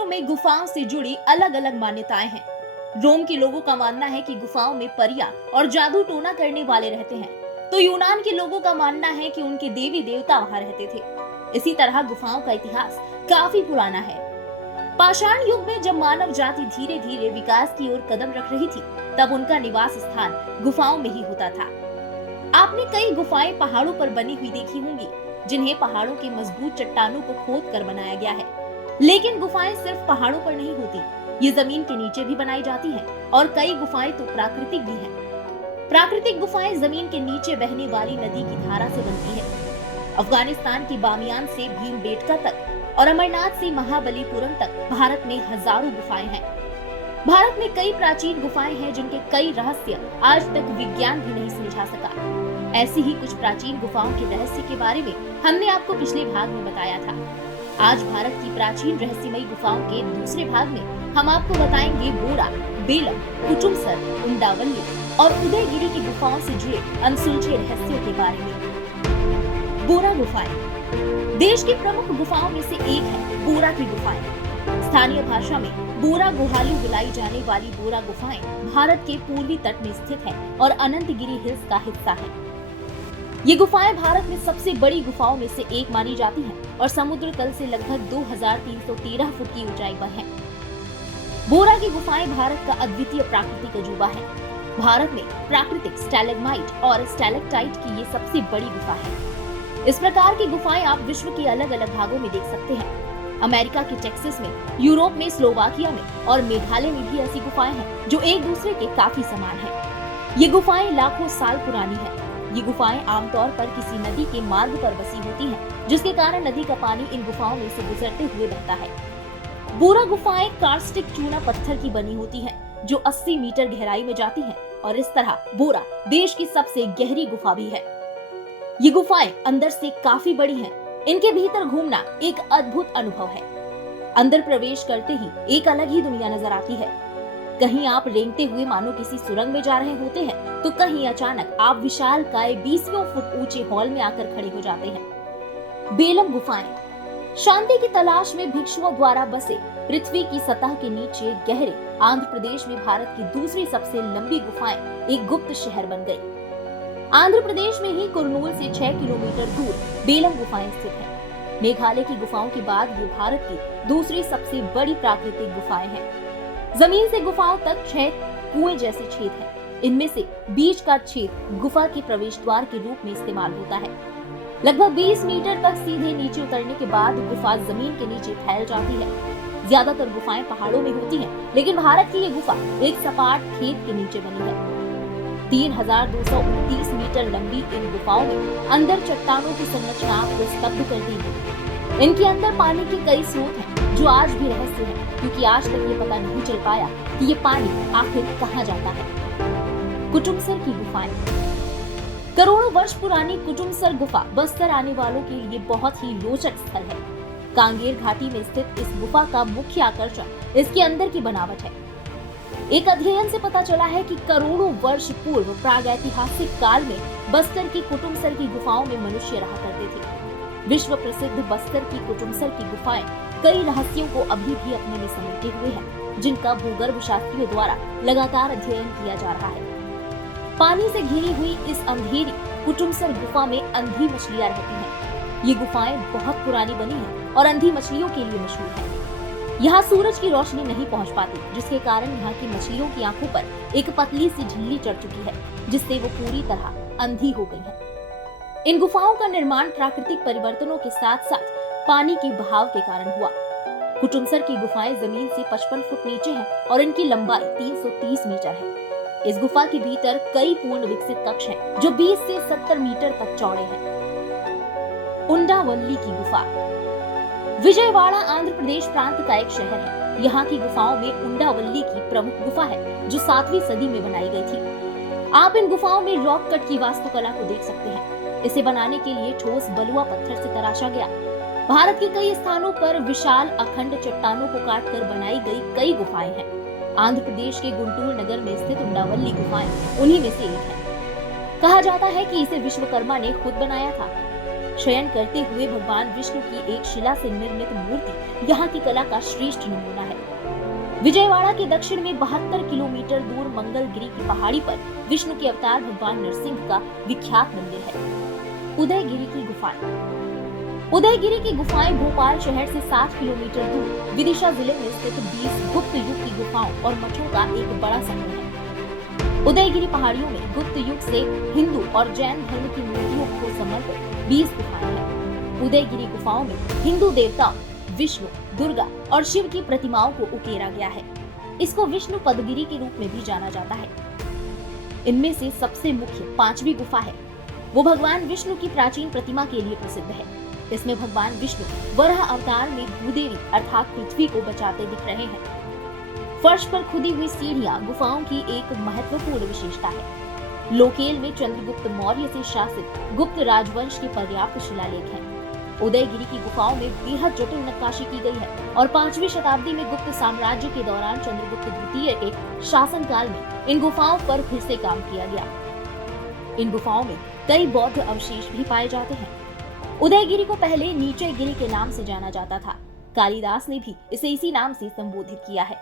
क्षेत्रों में गुफाओं से जुड़ी अलग अलग मान्यताएं हैं। रोम के लोगों का मानना है कि गुफाओं में परियां और जादू टोना करने वाले रहते हैं, तो यूनान के लोगों का मानना है कि उनके देवी देवता वहां रहते थे। इसी तरह गुफाओं का इतिहास काफी पुराना है। पाषाण युग में जब मानव जाति धीरे धीरे विकास की ओर कदम रख रही थी, तब उनका निवास स्थान गुफाओं में ही होता था। आपने कई गुफाएं पहाड़ों पर बनी हुई देखी होंगी, जिन्हें पहाड़ों के मजबूत चट्टानों को खोद कर बनाया गया है। लेकिन गुफाएं सिर्फ पहाड़ों पर नहीं होती, ये जमीन के नीचे भी बनाई जाती हैं और कई गुफाएं तो प्राकृतिक भी हैं। प्राकृतिक गुफाएं जमीन के नीचे बहने वाली नदी की धारा से बनती है। अफगानिस्तान की बामियान से भीमबेटका तक और अमरनाथ से महाबलीपुरम तक भारत में हजारों गुफाएं हैं। भारत में कई प्राचीन गुफाएं हैं जिनके कई रहस्य आज तक विज्ञान भी नहीं सुलझा सका। ऐसी ही कुछ प्राचीन गुफाओं के रहस्य के बारे में हमने आपको पिछले भाग में बताया था। आज भारत की प्राचीन रहस्यमयी गुफाओं के दूसरे भाग में हम आपको बताएंगे बोरा, बेलम, कुटुमसर, उंडावल्ली और उदयगिरी की गुफाओं से जुड़े अनसुलझे रहस्यों के बारे में। बोरा गुफाएं देश की प्रमुख गुफाओं में से एक है। बोरा की गुफाएं स्थानीय भाषा में बोरा गुहाली बुलाई जाने वाली बोरा गुफाएं भारत के पूर्वी तट में स्थित है और अनंतगिरी हिल्स का हिस्सा है। ये गुफाएं भारत में सबसे बड़ी गुफाओं में से एक मानी जाती हैं और समुद्र तल से लगभग 2313 फुट की ऊंचाई पर हैं। बोरा की गुफाएं भारत का अद्वितीय प्राकृतिक अजूबा है। भारत में प्राकृतिक स्टैलेग्माइट और स्टैलेक्टाइट की ये सबसे बड़ी गुफा है। इस प्रकार की गुफाएं आप विश्व के अलग अलग भागों में देख सकते हैं। अमेरिका के टेक्सास में, यूरोप में, स्लोवाकिया में और मेघालय में भी ऐसी गुफाएं हैं जो एक दूसरे के काफी समान हैं। ये गुफाएं लाखों साल पुरानी है। ये गुफाएं आमतौर पर किसी नदी के मार्ग पर बसी होती हैं, जिसके कारण नदी का पानी इन गुफाओं में से गुजरते हुए बहता है। बोरा गुफाएं कार्स्टिक चूना पत्थर की बनी होती हैं, जो 80 मीटर गहराई में जाती हैं और इस तरह बोरा देश की सबसे गहरी गुफा भी है। ये गुफाएं अंदर से काफी बड़ी हैं। इनके भीतर घूमना एक अद्भुत अनुभव है। अंदर प्रवेश करते ही एक अलग ही दुनिया नजर आती है। कहीं आप रेंगते हुए मानो किसी सुरंग में जा रहे होते हैं, तो कहीं अचानक आप विशालकाय 20 फुट ऊंचे हॉल में आकर खड़े हो जाते हैं। बेलम गुफाएं शांति की तलाश में भिक्षुओं द्वारा बसे पृथ्वी की सतह के नीचे गहरे आंध्र प्रदेश में भारत की दूसरी सबसे लंबी गुफाएं एक गुप्त शहर बन गई। आंध्र प्रदेश में ही कुरनूल से 6 किलोमीटर दूर बेलम गुफाएं स्थित हैं। मेघालय की गुफाओं के बाद ये भारत की दूसरी सबसे बड़ी प्राकृतिक गुफाएं हैं। जमीन से गुफाओं तक 6 कुएं जैसे छेद हैं। इनमें से बीच का छेद गुफा के प्रवेश द्वार के रूप में इस्तेमाल होता है। लगभग 20 मीटर तक सीधे नीचे उतरने के बाद गुफा जमीन के नीचे फैल जाती है। ज्यादातर गुफाएं पहाड़ों में होती हैं, लेकिन भारत की ये गुफा एक सपाट खेत के नीचे बनी है। 3229 मीटर लंबी इन गुफाओं में अंदर चट्टानों की संरचना को स्तब्ध कर दी है। इनके अंदर पानी के कई स्रोत हैं, जो आज भी रहस्य है, क्योंकि आज तक ये पता नहीं चल पाया कि ये पानी आखिर कहाँ जाता है। कुटुमसर की गुफाएं करोड़ों वर्ष पुरानी कुटुमसर गुफा बस्तर आने वालों के लिए बहुत ही रोचक स्थल है। कांगेर घाटी में स्थित इस गुफा का मुख्य आकर्षण इसके अंदर की बनावट है। एक अध्ययन से पता चला है कि करोड़ों वर्ष पूर्व प्रागैतिहासिक काल में बस्तर की कुटुमसर की गुफाओं में मनुष्य रहा करते थे। विश्व प्रसिद्ध बस्तर की कुटुमसर की गुफाएं कई रहस्यों को अभी भी अपने में समेटे हुए हैं, जिनका भूगर्भ शास्त्रियों द्वारा लगातार अध्ययन किया जा रहा है। पानी से घिरी हुई इस अंधेरी कुटुमसर गुफा में अंधी मछलियां रहती हैं। ये गुफाएं बहुत पुरानी बनी हैं और अंधी मछलियों के लिए मशहूर है। यहाँ सूरज की रोशनी नहीं पहुँच पाती, जिसके कारण यहाँ की मछलियों की आंखों पर एक पतली सी झिल्ली चढ़ चुकी है, जिससे वो पूरी तरह अंधी हो गई है। इन गुफाओं का निर्माण प्राकृतिक परिवर्तनों के साथ साथ पानी के बहाव के कारण हुआ। कुटुमसर की गुफाएं जमीन से 55 फुट नीचे हैं और इनकी लंबाई 330 मीटर है। इस गुफा के भीतर कई पूर्ण विकसित कक्ष हैं, जो 20 से 70 मीटर तक चौड़े हैं। उंडावल्ली की गुफा विजयवाड़ा आंध्र प्रदेश प्रांत का एक शहर है। यहाँ की गुफाओं में उंडावल्ली की प्रमुख गुफा है, जो 7वीं सदी में बनाई गई थी। आप इन गुफाओं में रॉक कट की वास्तुकला को देख सकते हैं। इसे बनाने के लिए ठोस बलुआ पत्थर से तराशा गया। भारत के कई स्थानों पर विशाल अखंड चट्टानों को काटकर बनाई गई कई गुफाएं हैं। आंध्र प्रदेश के गुंटूर नगर में स्थित उंडावल्ली गुफाएं उन्हीं में से एक है। कहा जाता है कि इसे विश्वकर्मा ने खुद बनाया था। शयन करते हुए भगवान विष्णु की एक शिला से निर्मित मूर्ति यहाँ की कला का श्रेष्ठ नमूना है। विजयवाड़ा के दक्षिण में 72 किलोमीटर दूर मंगलगिरी की पहाड़ी पर विष्णु के अवतार भगवान नरसिंह का विख्यात मंदिर है। उदयगिरी की गुफाएं। उदयगिरी की गुफाएं भोपाल शहर से 60 किलोमीटर दूर विदिशा जिले में स्थित 20 गुप्त युग की गुफाओं और मठों का एक बड़ा समूह है। उदयगिरी पहाड़ियों में गुप्त युग से हिंदू और जैन धर्म की मूर्तियों को समर्पित 20 गुफाएं हैं। उदयगिरी गुफाओं में हिंदू देवताओं विष्णु, दुर्गा और शिव की प्रतिमाओं को उकेरा गया है। इसको विष्णु पदगिरी के रूप में भी जाना जाता है। इनमें से सबसे मुख्य 5वीं गुफा है। वो भगवान विष्णु की प्राचीन प्रतिमा के लिए प्रसिद्ध है। इसमें भगवान विष्णु वराह अवतार में भूदेवी अर्थात पृथ्वी को बचाते दिख रहे हैं। फर्श पर खुदी हुई सीढ़ियां गुफाओं की एक महत्वपूर्ण विशेषता है। लोकेल में चंद्रगुप्त मौर्य से शासित गुप्त राजवंश के पर्याप्त शिलालेख हैं। उदयगिरी की गुफाओं में बेहद जटिल नक्काशी की गई है और 5वीं शताब्दी में गुप्त साम्राज्य के दौरान चंद्रगुप्त द्वितीय के शासनकाल में इन गुफाओं पर फिर से काम किया गया। इन गुफाओं में कई बौद्ध अवशेष भी पाए जाते हैं। उदयगिरी को पहले नीचे गिरी के नाम से जाना जाता था। कालिदास ने भी इसे इसी नाम से संबोधित किया है।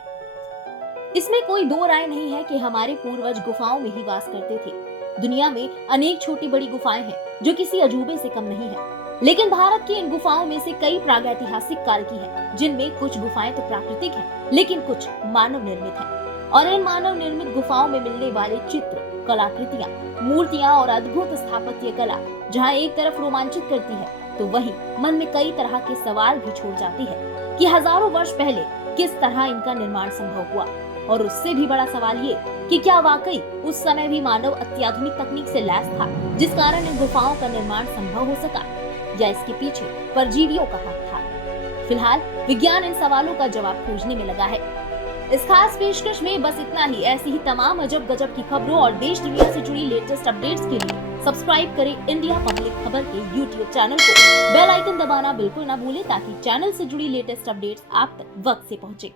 इसमें कोई दो राय नहीं है कि हमारे पूर्वज गुफाओं में ही वास करते थे। दुनिया में अनेक छोटी बड़ी गुफाएं हैं जो किसी अजूबे से कम नहीं है, लेकिन भारत की इन गुफाओं में से कई प्रागैतिहासिक काल की हैं, जिनमें कुछ गुफाएं तो प्राकृतिक हैं, लेकिन कुछ मानव निर्मित हैं। और इन मानव निर्मित गुफाओं में मिलने वाले चित्र, कलाकृतियां, मूर्तियां और अद्भुत स्थापत्य कला जहां एक तरफ रोमांचित करती है, तो वहीं मन में कई तरह के सवाल भी छोड़ जाती है कि हजारों वर्ष पहले किस तरह इनका निर्माण संभव हुआ। और उससे भी बड़ा सवाल ये कि क्या वाकई उस समय भी मानव अत्याधुनिक तकनीक से लैस था, जिस कारण इन गुफाओं का निर्माण संभव हो सका, या इसके पीछे परजीवियों का हाथ था। फिलहाल विज्ञान इन सवालों का जवाब खोजने में लगा है। इस खास पेशकश में बस इतना ही। ऐसी ही तमाम अजब गजब की खबरों और देश दुनिया से जुड़ी लेटेस्ट अपडेट्स के लिए सब्सक्राइब करें इंडिया पब्लिक खबर के YouTube चैनल को। बेल आइकन दबाना बिल्कुल ना भूलें ताकि चैनल से जुड़ी लेटेस्ट अपडेट्स आप तक वक्त से पहुंचे।